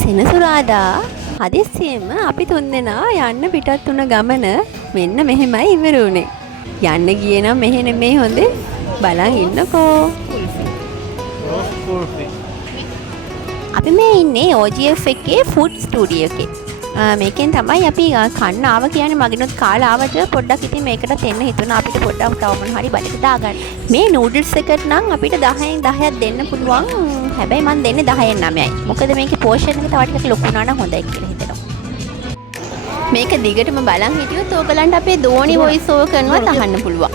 සෙනසුරාදා හදිස්සියෙම අපි තුන්දෙනා යන්න පිටත් වුණ ගමන මෙන්න මෙහෙමයි ඉවර වුණේ. යන්න ගියේ නම් මෙහෙ නෙමෙයි හොඳේ. බලන් ඉන්නකෝ. අපි මේ ඉන්නේ OGF එකේ ෆුඩ් ස්ටුඩියෝ එකේ. මේකෙන් තමයි අපි කන්න ආව කියන්නේ මගිනුත් කාලා ආවට පොඩ්ඩක් ඉතින් මේකට දෙන්න හිතුණා අපිට පොඩ්ඩක් තව මොන හරි බඩට දාගන්න. මේ නූඩල්ස් එකට නම් අපිට 10න් 10ක් දෙන්න පුළුවන්. හැබැයි මම දෙන්නේ 10න් 9යි. මොකද මේකේ පෝෂන් එක තව ටිකක් ලොකු වුණා නම් හොඳයි කියලා හිතෙනවා. මේක දිගටම බලන් හිටියොත් ඕගලන්ට අපේ දෝනි වොයිස් ඕවර් කරනවත් අහන්න පුළුවන්.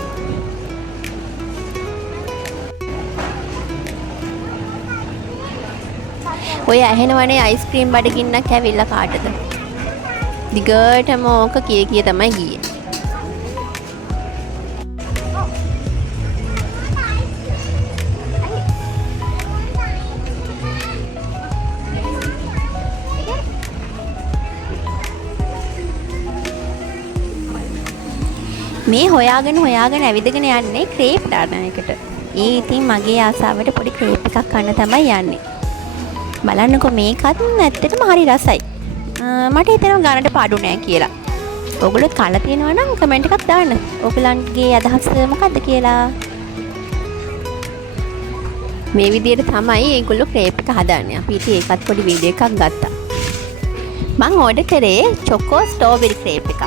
ඔය ඇහෙනවනේ අයිස්ක්‍රීම් බඩගින්නක් ඇවිල්ලා කාටද? දිගටම ඕක කිය තමයි ගියේ. මේ හොයාගෙන ඇවිදගෙන යන්නේ ක්‍රේප් දාන එකට. ඒ ඉතින් මගේ ආසාවට පොඩි ක්‍රේප් එකක් කන්න තමයි යන්නේ. බලන්නකෝ මේකත් ඇත්තටම හරි රසයි. මට හිතෙනවා ගානට පාඩු නෑ කියලා. ඔයගොල්ලෝ කලා තියෙනවා නම් කමෙන්ට් එකක් දාන්න. ඔයගලන්ගේ අදහස මොකද්ද කියලා. මේ විදිහට තමයි ඒගොල්ලෝ ක්‍රේප් එක හදන්නේ. අපි ඉතින් ඒකත් පොඩි වීඩියෝ එකක් ගත්තා. මම ඕඩර් කරේ චොකෝ ස්ට්‍රෝබෙරි ක්‍රේප් එකක්.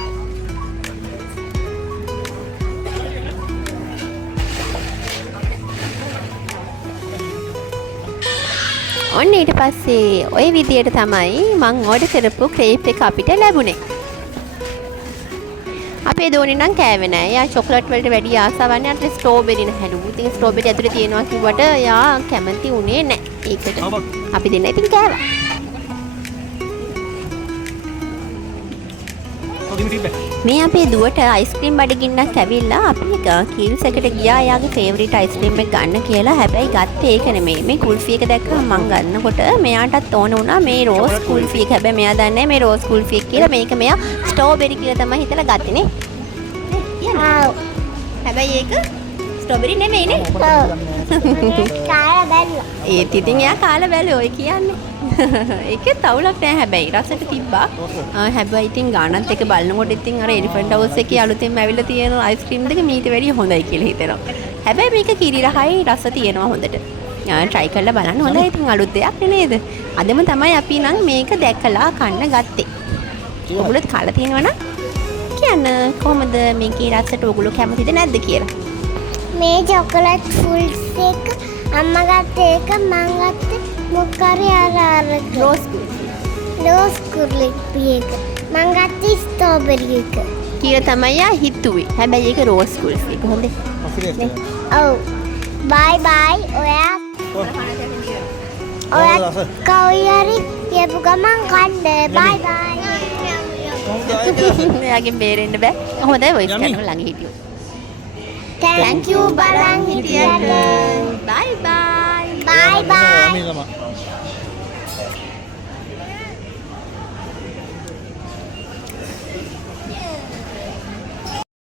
ඔන්න ඊට පස්සේ ওই විදියට තමයි මං ඕඩර් කරපු ක්‍රේප් එක අපිට ලැබුණේ. අපේ දෝනේ නම් කෑවේ නෑ. එයා චොක්ලට් වලට වැඩි ආසාවක් නෑ. අර ස්ට්‍රෝබෙරි නැහැලු. ඉතින් ස්ට්‍රෝබෙරි ඇතුලේ තියෙනවා කිව්වට එයා කැමති උනේ නෑ. ඒකට අපි දෙන්න ඉතින් කෑවා. මේ අපේ දුවට අයිස්ක්‍රීම් බඩගින්නක් ඇවිල්ලා අපි කීල්ස් එකට ගියා එයාගේ ෆේවරිට් අයිස්ක්‍රීම් එක ගන්න කියලා. හැබැයි ගත්තේ ඒක නෙමෙයි. මේ කුල්ෆි එක දැක්කම මං ගන්නකොට මෙයාටත් ඕන වුණා මේ රෝස් කුල්ෆි එක. හැබැයි මෙයා දන්නේ නැහැ මේ රෝස් කුල්ෆි එක කියලා. මේක මෙයා ස්ට්‍රෝබෙරි කියලා තමයි හිතලා ගත්තේ නේ. හැබැයි ඒක ස්ට්‍රෝබෙරි නෙමෙයි නේ. කාලා බැලුවා. ඒත් ඉතින් එයා කාලා බැලුවා ඔය කියන්නේ. ඒකේ තවුලක් නෑ හැබැයි රසට තිබ්බා. හැබැයි ඉතින් ගානත් එක බලනකොට ඉතින් අර එලිෆන්ට් හවුස් එකේ අලුතෙන් ඇවිල්ලා තියෙන අයිස්ක්‍රීම් දෙක මීට වැඩිය හොඳයි කියලා හිතෙනවා. හැබැයි මේක කිරි රහයි රස තියෙනවා හොඳට. try කරලා බලන්න හොඳයි. ඉතින් අලුත් දෙයක් නේද? අදම තමයි අපි නම් මේක දැකලා කන්න ගත්තේ. ඔයගොල්ලොත් කාලා තියෙනවනම් කියන්න කොහමද මේකේ රසට ඔයගොල්ලෝ කැමතිද නැද්ද කියලා. මේ චොකලට් ෆුල්ස් එක අම්මා ගත්තේ එක මං ගත්තේ මොකරි අර රෝස් කුර්ලිපි එක මං ගත්තේ ස්ට්‍රෝබෙරි එක කියලා තමයි ආ හිතුවේ. හැබැයි ඒක රෝස් කුල්ෆි එක හොඳේ. ඔව් බයි බයි ඔයා කවුරුහරි කියපු ගමන් කන්න බයි බයි. එයාගෙන් බේරෙන්න බෑ. හොඳයි වොයිස් කරන ළඟ හිටියෝ. Thank you බලන් හිටියට. Bye bye. Bye bye.